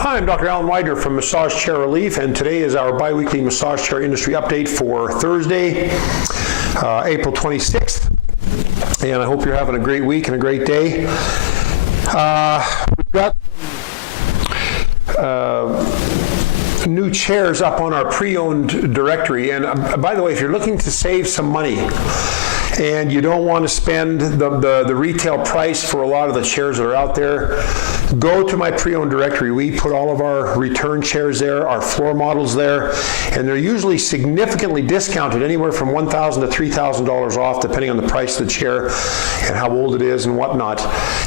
Hi, I'm Dr. Alan Widener from Massage Chair Relief, and today is our bi-weekly massage chair industry update for Thursday, April 26th. And I hope you're having a great week and a great day. We've got new chairs up on our pre-owned directory. And by the way, if you're looking to save some money and you don't want to spend the retail price for a lot of the chairs that are out there, go to my pre-owned directory. We put all of our return chairs there, our floor models there, and they're usually significantly discounted, anywhere from $1,000 to $3,000 off, depending on the price of the chair and how old it is and whatnot.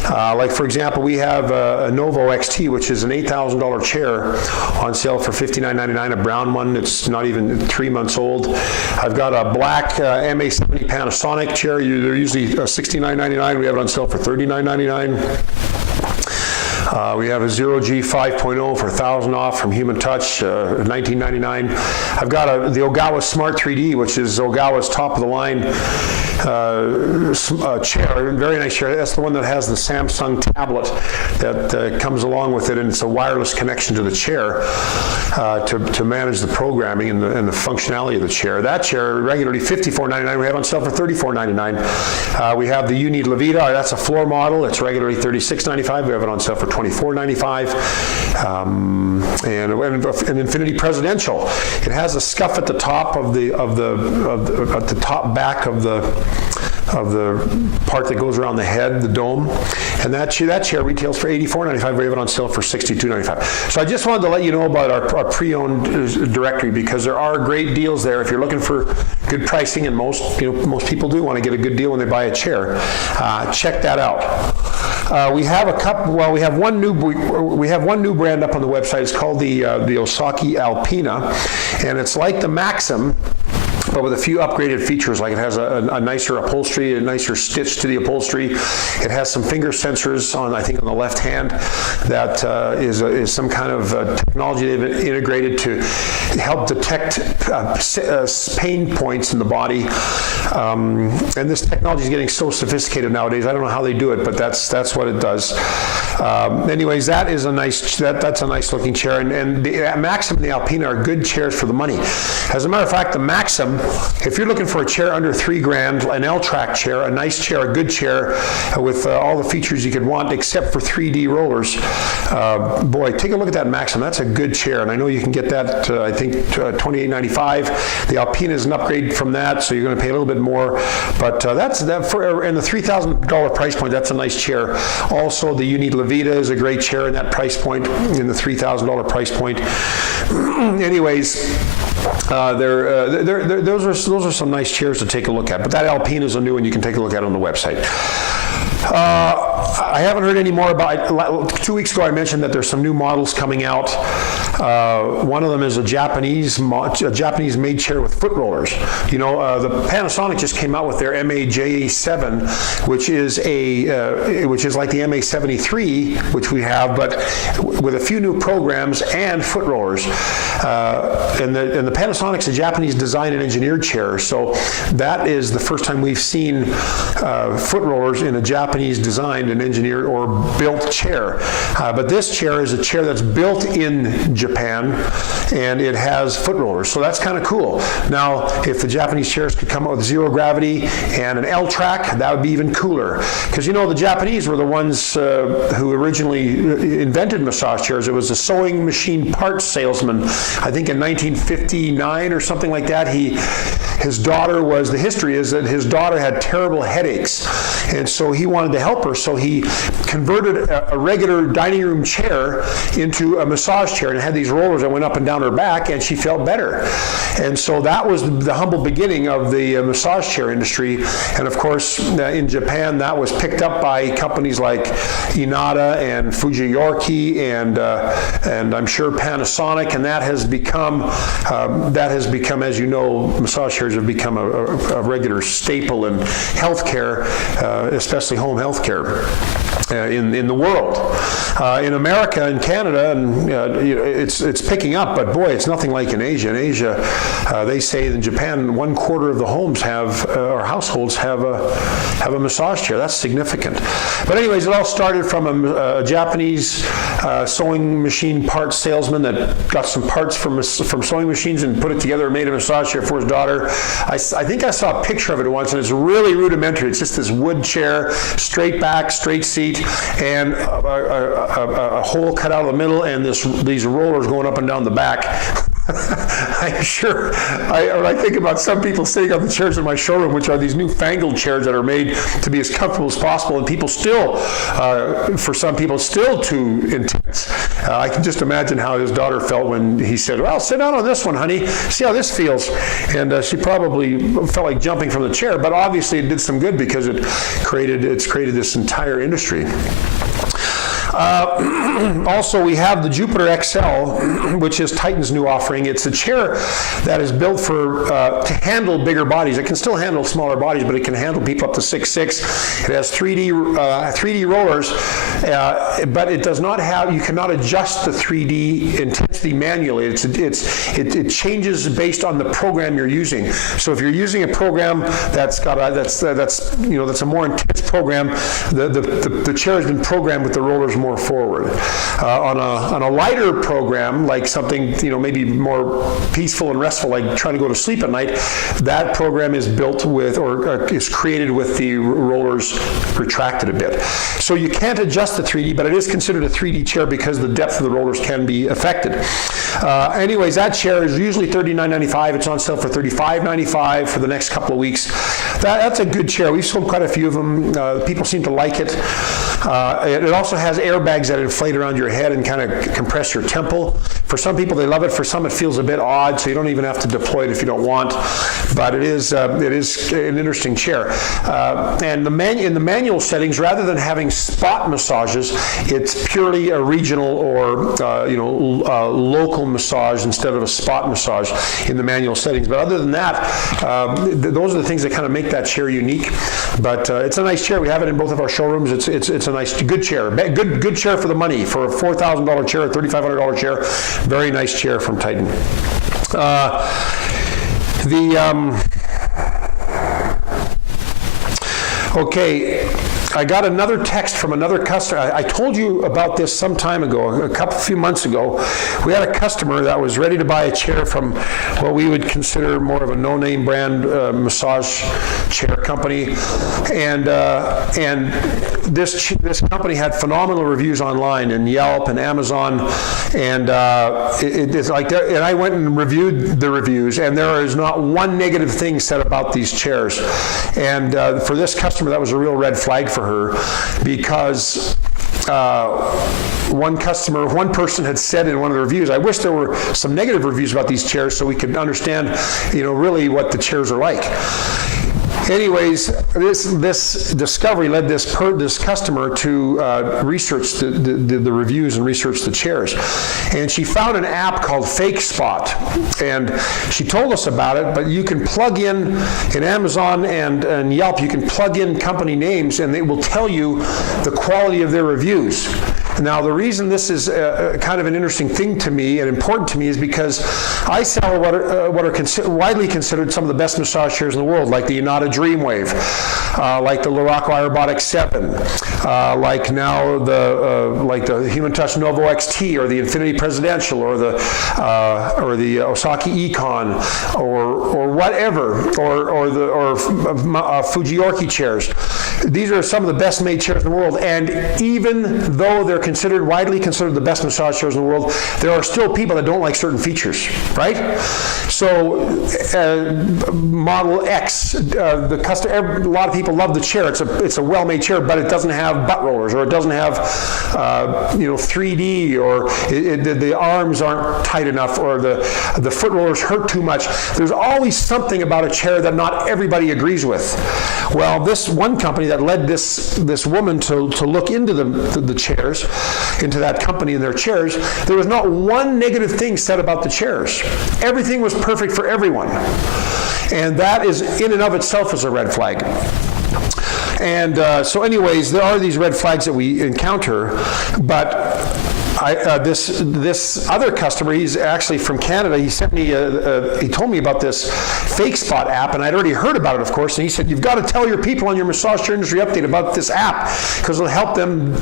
Like for example, we have a Novo XT, which is an $8,000 chair on sale for $59.99, a brown one. It's not even 3 months old. I've got a black MA70 Panasonic chair. They're usually $69.99. We have it on sale for $39.99. We have a 0G 5.0 for $1,000 off from Human Touch, $19.99. I've got the Ogawa Smart 3D, which is Ogawa's top of the line chair, very nice chair. That's the one that has the Samsung tablet that comes along with it, and it's a wireless connection to the chair to manage the programming and the functionality of the chair. That chair, regularly $54.99, we have on sale for $34.99. We have the Blvd, that's a floor model. It's regularly $36.95. We have it on sale for $24.95. And an Infinity Presidential. It has a scuff at the top of the top back of the part that goes around the head, the dome, and that chair retails for $84.95. We have it on sale for $62.95. So I just wanted to let you know about our pre-owned directory, because there are great deals there if you're looking for good pricing, and most people do want to get a good deal when they buy a chair. Check that out. We have one new brand up on the website. It's called the Osaki Alpina, and it's like the Maxim, but with a few upgraded features. Like it has a nicer upholstery, a nicer stitch to the upholstery. It has some finger sensors on, I think, on the left hand. That is some kind of technology they've integrated to help detect pain points in the body. And this technology is getting so sophisticated nowadays. I don't know how they do it, but that's what it does. Anyways, that is that's a nice looking chair. And the Maxim and the Alpina are good chairs for the money. As a matter of fact, the Maxim, if you're looking for a chair under $3,000, an L-track chair, a nice chair, a good chair with all the features you could want except for 3D rollers, boy, take a look at that Maxim. That's a good chair, and I know you can get that, I think, $28.95. The Alpina is an upgrade from that, so you're going to pay a little bit more, but that's that for in the $3,000 price point. That's a nice chair. Also, the Blvd is a great chair in that price point, in the $3,000 price point. Anyways, those are some nice chairs to take a look at. But that Alpina is a new one you can take a look at on the website. I haven't heard any more about. 2 weeks ago, I mentioned that there's some new models coming out. One of them is a Japanese-made chair with foot rollers. The Panasonic just came out with their MAJ7, which is like the MA73, which we have, but with a few new programs and foot rollers. And the Panasonic's a Japanese designed and engineered chair, so that is the first time we've seen foot rollers in a Japanese designed and engineered or built chair. But this chair is a chair that's built in Japan, and it has foot rollers, so that's kind of cool. Now, if the Japanese chairs could come out with zero gravity and an L-track, that would be even cooler. Because the Japanese were the ones who originally invented massage chairs. It was a sewing machine parts salesman, I think in 1959 or something like that. The history is that his daughter had terrible headaches, and so he wanted to help her, so he converted a regular dining room chair into a massage chair, and it had these rollers that went up and down her back, and she felt better. And so that was the humble beginning of the massage chair industry. And of course, in Japan, that was picked up by companies like Inada and Fujiyoki and I'm sure Panasonic, and that has become, as you know, massage chairs have become a regular staple in healthcare, especially home healthcare in the world. In America and Canada, and it's picking up, but boy, it's nothing like in Asia. In Asia, they say in Japan, 1/4 of the homes have, or households have a massage chair. That's significant. But anyways, it all started from a Japanese sewing machine parts salesman that got some parts from sewing machines and put it together and made a massage chair for his daughter. I think I saw a picture of it once, and it's really rudimentary. It's just this wood chair, straight back, straight seat, and a hole cut out of the middle, and these rollers going up and down the back. I'm sure, when I think about some people sitting on the chairs in my showroom, which are these newfangled chairs that are made to be as comfortable as possible, and people still, for some people, still too intense. I can just imagine how his daughter felt when he said, well, sit down on this one, honey, see how this feels. And she probably felt like jumping from the chair, but obviously it did some good because it's created this entire industry. Also, we have the Jupiter XL, which is Titan's new offering. It's a chair that is built to handle bigger bodies. It can still handle smaller bodies, but it can handle people up to 6'6". It has 3D rollers, but it does not have. You cannot adjust the 3D intensity manually. It changes based on the program you're using. So if you're using a program that's a more intense program, the chair has been programmed with the rollers more forward. On a lighter program, like something maybe more peaceful and restful, like trying to go to sleep at night, that program is built with or is created with the rollers retracted a bit. So you can't adjust the 3D, but it is considered a 3D chair because the depth of the rollers can be affected. Anyways, that chair is usually $39.95. It's on sale for $35.95 for the next couple of weeks. That's a good chair. We've sold quite a few of them. People seem to like it. It also has airbags that inflate around your head and kind of compress your temple. For some people, they love it. For some, it feels a bit odd, so you don't even have to deploy it if you don't want. But it is an interesting chair. And in the manual settings, rather than having spot massages, it's purely a regional or local massage instead of a spot massage in the manual settings. But other than that, those are the things that kind of make that chair unique. But it's a nice chair. We have it in both of our showrooms. It's a nice, good chair. Good chair for the money. For a $4,000 chair, a $3,500 chair, very nice chair from Titan. Okay, I got another text from another customer. I told you about this some time ago, a few months ago. We had a customer that was ready to buy a chair from what we would consider more of a no-name brand massage chair company, and this company had phenomenal reviews online and Yelp and Amazon, and it's like, and I went and reviewed the reviews, and there is not one negative thing said about these chairs. And for this customer, that was a real red flag for her, because one person had said in one of the reviews, I wish there were some negative reviews about these chairs so we could understand, really what the chairs are like. Anyways, this discovery led this customer to research the reviews and research the chairs. And she found an app called Fake Spot. And she told us about it, but you can plug in Amazon and Yelp, you can plug in company names and it will tell you the quality of their reviews. Now, the reason this is kind of an interesting thing to me and important to me is because I sell what are widely considered some of the best massage chairs in the world, like the Yanada Dreamwave, like the Luraco Aerobotic 7, like now the Human Touch Novo XT, or the Infinity Presidential, or the Osaki Econ, or whatever, or Fujiorki chairs. These are some of the best made chairs in the world, and even though they're widely considered the best massage chairs in the world, there are still people that don't like certain features, right? So Model X, a lot of people love the chair. It's a well-made chair, but it doesn't have butt rollers, or it doesn't have 3D, or the arms aren't tight enough, or the foot rollers hurt too much. There's always something about a chair that not everybody agrees with. Well, this one company that led this woman to look into the chairs, into that company and their chairs, there was not one negative thing said about the chairs. Everything was perfect for everyone. And that is in and of itself is a red flag. And so anyways, there are these red flags that we encounter, but this other customer, he's actually from Canada, he sent me, he told me about this Fake Spot app, and I'd already heard about it, of course, and he said, you've got to tell your people on your massage chair industry update about this app, because it'll help them,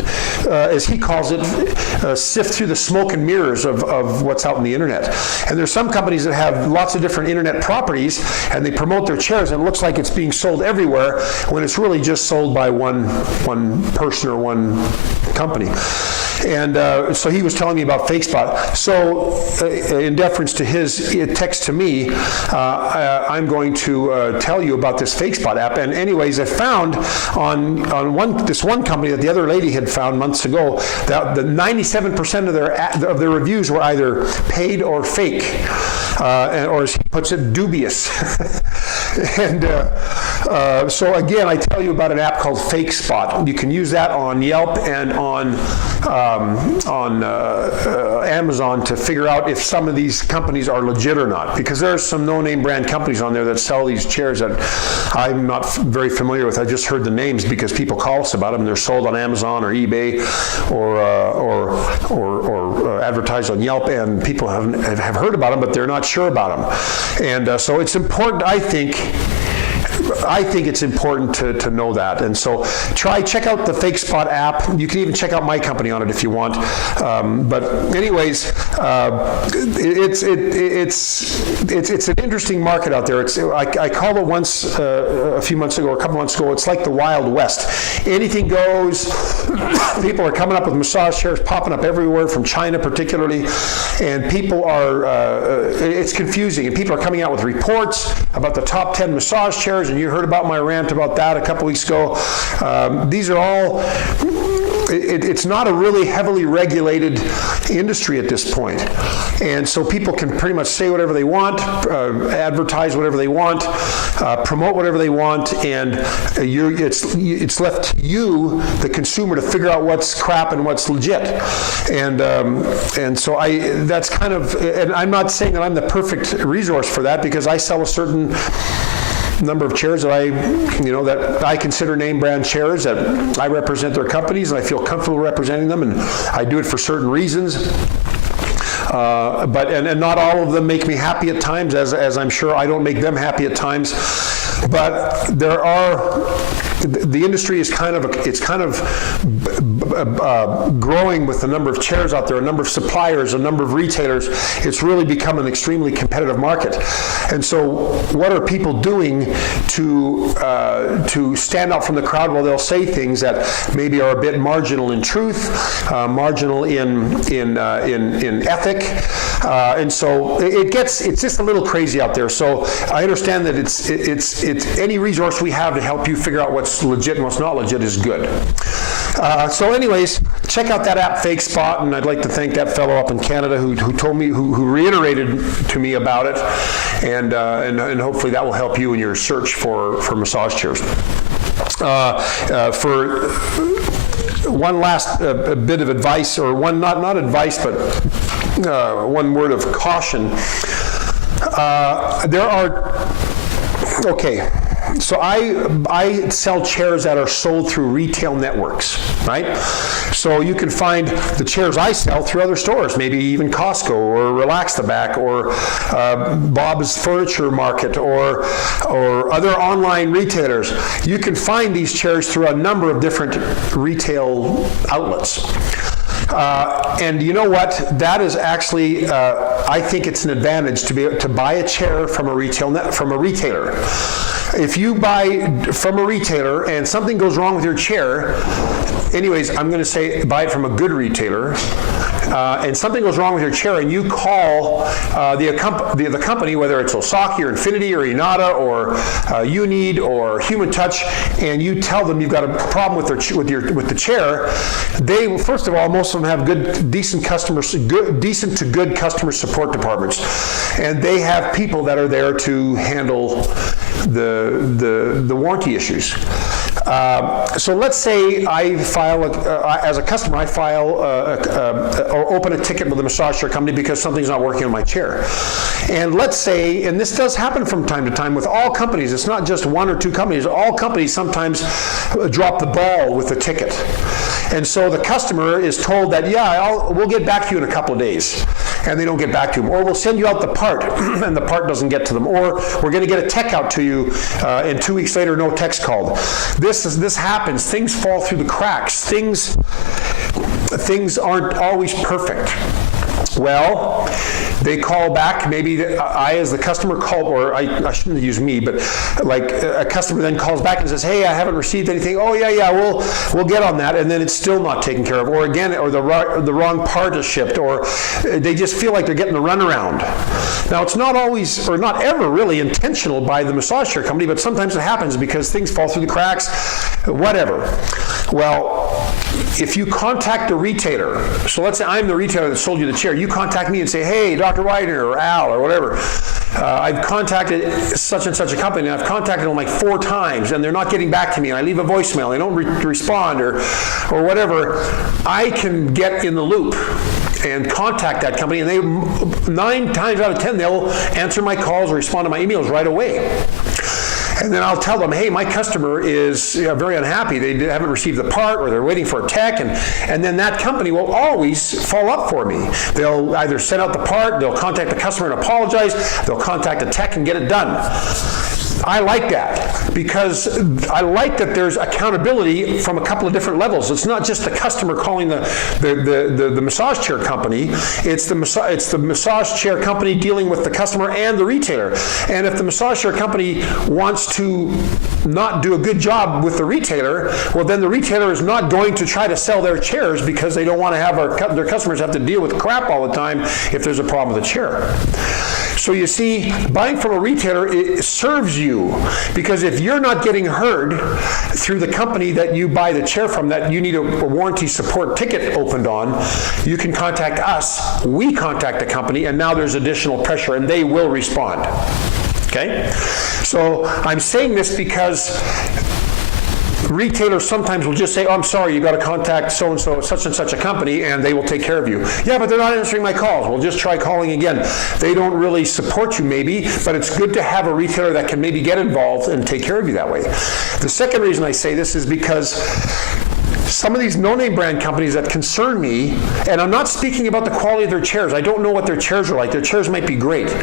as he calls it, sift through the smoke and mirrors of what's out in the internet. And there's some companies that have lots of different internet properties, and they promote their chairs, and it looks like it's being sold everywhere, when it's really just sold by one person or one company. And so he was telling me about Fake Spot. So in deference to his text to me, I'm going to tell you about this Fake Spot app. And anyways, I found on this one company that the other lady had found months ago that the 97% of their reviews were either paid or fake, or as he puts it, dubious. And so again, I tell you about an app called Fake Spot. You can use that on Yelp and on Amazon to figure out if some of these companies are legit or not, because there are some no-name brand companies on there that sell these chairs that I'm not very familiar with. I just heard the names because people call us about them, and they're sold on Amazon or eBay or advertised on Yelp, and people have heard about them, but they're not sure about them. And so it's important, I think it's important to know that. And so check out the Fake Spot app. You can even check out my company on it if you want. But anyways, it's an interesting market out there. I called it once a few months ago, or a couple months ago, it's like the Wild West. Anything goes. People are coming up with massage chairs popping up everywhere, from China particularly, and people are, it's confusing, and people are coming out with reports about the top 10 massage chairs, and you heard about my rant about that a couple weeks ago. These are all, it's not a really heavily regulated industry at this point. And so people can pretty much say whatever they want, advertise whatever they want, promote whatever they want, and it's left to you, the consumer, to figure out what's crap and what's legit. And so that's kind of, and I'm not saying that I'm the perfect resource for that, because I sell a certain number of chairs that I consider name brand chairs, that I represent their companies, and I feel comfortable representing them, and I do it for certain reasons. But not all of them make me happy at times, as I'm sure I don't make them happy at times. But the industry is kind of growing with the number of chairs out there, a number of suppliers, a number of retailers. It's really become an extremely competitive market. And so what are people doing to stand out from the crowd? Well, they'll say things that maybe are a bit marginal in truth, marginal in ethic, and so it's just a little crazy out there. So I understand that it's any resource we have to help you figure out what's legit and what's not legit is good. So anyways, check out that app, Fake Spot, and I'd like to thank that fellow up in Canada who told me, who reiterated to me about it, and hopefully that will help you in your search for massage chairs. For one last bit of advice, or one not advice, but one word of caution. So I sell chairs that are sold through retail networks, right? So you can find the chairs I sell through other stores, maybe even Costco or Relax the Back or Bob's Furniture Market or other online retailers. You can find these chairs through a number of different retail outlets. And you know what? That is actually, I think it's an advantage to be able to buy a chair from a retailer. If you buy from a retailer and something goes wrong with your chair, anyways, I'm going to say buy it from a good retailer, and something goes wrong with your chair, and you call the company, whether it's Osaki or Infinity or Inada or Unid or Human Touch, and you tell them you've got a problem with the chair. They, first of all, most of them have decent to good customer support departments, and they have people that are there to handle the warranty issues. So let's say I file, as a customer, I file or open a ticket with a massage chair company because something's not working on my chair. And let's say, and this does happen from time to time with all companies, it's not just one or two companies, all companies sometimes drop the ball with the ticket. And so the customer is told that, yeah, we'll get back to you in a couple of days. And they don't get back to them. Or we'll send you out the part, and the part doesn't get to them. Or we're going to get a tech out to you, and 2 weeks later, no tech's called. This happens. Things fall through the cracks. Things aren't always perfect. Well, they call back. Maybe I, as the customer, call, or I shouldn't use me, but like a customer then calls back and says, "Hey, I haven't received anything." "Oh yeah, we'll get on that," and then it's still not taken care of, or again, or the wrong part is shipped, or they just feel like they're getting the runaround. Now, it's not always, or not ever really intentional by the massage chair company, but sometimes it happens because things fall through the cracks, whatever. Well, if you contact the retailer, so let's say I'm the retailer that sold you the chair, you contact me and say, "Hey, Dr. Widener or Al or whatever, I've contacted such and such a company, and I've contacted them like 4 times, and they're not getting back to me, and I leave a voicemail, they don't respond, or whatever," I can get in the loop and contact that company, and they 9 times out of 10 they'll answer my calls or respond to my emails right away. And then I'll tell them, "Hey, my customer is very unhappy. They haven't received the part, or they're waiting for a tech," and then that company will always follow up for me. They'll either send out the part, they'll contact the customer and apologize, they'll contact a tech and get it done. I like that because I like that there's accountability from a couple of different levels. It's not just the customer calling the massage chair company. It's the massage chair company dealing with the customer and the retailer. And if the massage chair company wants to not do a good job with the retailer, well, then the retailer is not going to try to sell their chairs because they don't want to have their customers have to deal with crap all the time if there's a problem with the chair. So you see, buying from a retailer, it serves you, because if you're not getting heard through the company that you buy the chair from, that you need a warranty support ticket opened on, you can contact us, we contact the company, and now there's additional pressure, and they will respond. Okay? So I'm saying this because retailers sometimes will just say, "Oh, I'm sorry, you got to contact so-and-so, such and such a company, and they will take care of you." "Yeah, but they're not answering my calls." "Well, just try calling again." They don't really support you maybe, but it's good to have a retailer that can maybe get involved and take care of you that way. The second reason I say this is because some of these no-name brand companies that concern me, and I'm not speaking about the quality of their chairs. I don't know what their chairs are like. Their chairs might be great.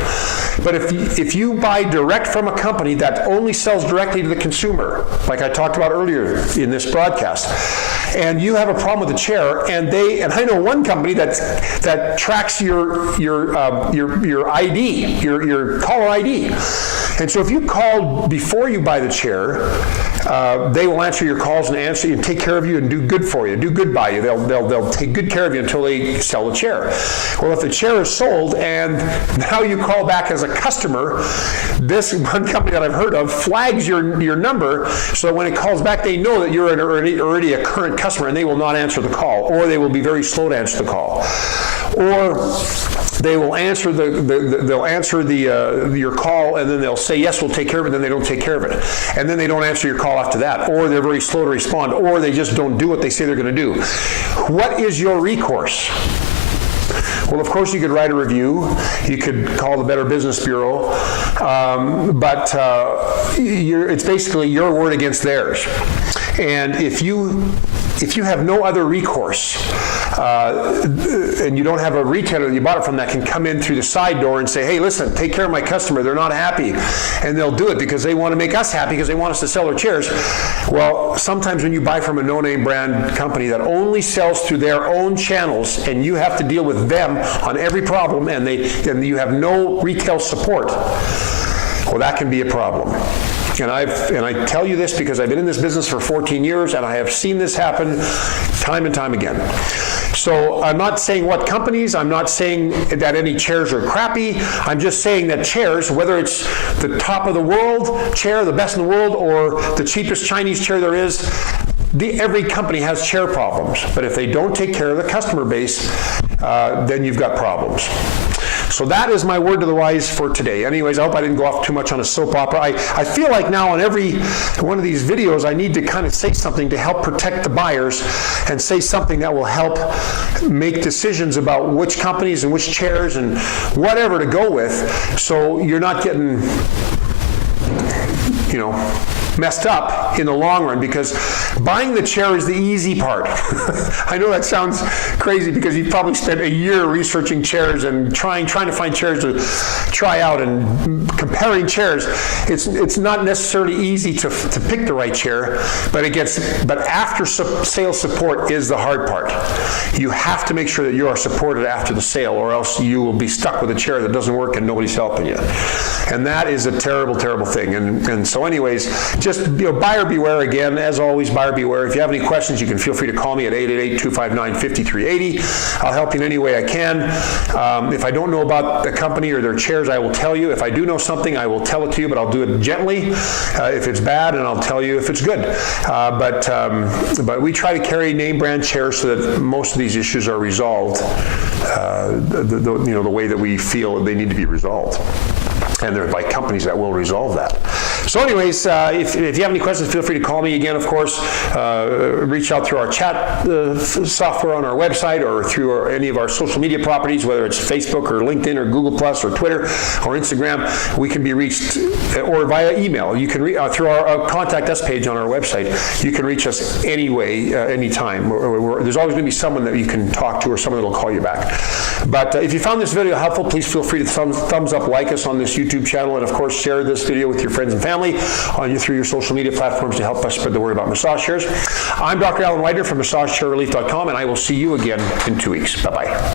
But if you buy direct from a company that only sells directly to the consumer, like I talked about earlier in this broadcast, and you have a problem with the chair, and I know one company that tracks your ID, your caller ID. And so if you call before you buy the chair, they will answer your calls and answer you and take care of you and do good for you, do good by you. They'll take good care of you until they sell the chair. Well, if the chair is sold and now you call back as a customer, this one company that I've heard of flags your number, so that when it calls back, they know that you're already a current customer, and they will not answer the call, or they will be very slow to answer the call, or they will answer your call, and then they'll say, "Yes, we'll take care of it," and then they don't take care of it. And then they don't answer your call after that, or they're very slow to respond, or they just don't do what they say they're going to do. What is your recourse? Well, of course, you could write a review. You could call the Better Business Bureau, but it's basically your word against theirs. And if you have no other recourse, and you don't have a retailer that you bought it from that can come in through the side door and say, "Hey, listen, take care of my customer, they're not happy," and they'll do it because they want to make us happy, because they want us to sell their chairs. Well, sometimes when you buy from a no-name brand company that only sells through their own channels, and you have to deal with them on every problem, and you have no retail support, well, that can be a problem. And I tell you this because I've been in this business for 14 years, and I have seen this happen time and time again. So I'm not saying what companies, I'm not saying that any chairs are crappy. I'm just saying that chairs, whether it's the top of the world chair, the best in the world, or the cheapest Chinese chair there is, every company has chair problems. But if they don't take care of the customer base, then you've got problems. So that is my word to the wise for today. Anyways, I hope I didn't go off too much on a soap opera. I feel like now on every one of these videos, I need to kind of say something to help protect the buyers and say something that will help make decisions about which companies and which chairs and whatever to go with, so you're not getting, you know, messed up in the long run, because buying the chair is the easy part. I know that sounds crazy because you've probably spent a year researching chairs and trying to find chairs to try out and comparing chairs. It's not necessarily easy to pick the right chair, but after sales support is the hard part. You have to make sure that you are supported after the sale, or else you will be stuck with a chair that doesn't work and nobody's helping you. And that is a terrible, terrible thing. And so anyways, just, you know, buyer beware again. As always, buyer beware. If you have any questions, you can feel free to call me at 888-259-5380. I'll help you in any way I can. If I don't know about the company or their chairs, I will tell you. If I do know something, I will tell it to you, but I'll do it gently if it's bad, and I'll tell you if it's good. But we try to carry name brand chairs so that most of these issues are resolved the way that we feel they need to be resolved. And they're by companies that will resolve that. So anyways, if you have any questions, feel free to call me again, of course. Reach out through our chat software on our website, or through any of our social media properties, whether it's Facebook or LinkedIn or Google Plus or Twitter or Instagram. We can be reached, or via email. You can through our contact us page on our website. You can reach us anyway, anytime. There's always going to be someone that you can talk to, or someone that will call you back. But if you found this video helpful, please feel free to thumbs up, like us on this YouTube channel, and of course share this video with your friends and family through your social media platforms to help us spread the word about massage chairs. I'm Dr. Alan Widener from MassageChairRelief.com, and I will see you again in 2 weeks. Bye-bye.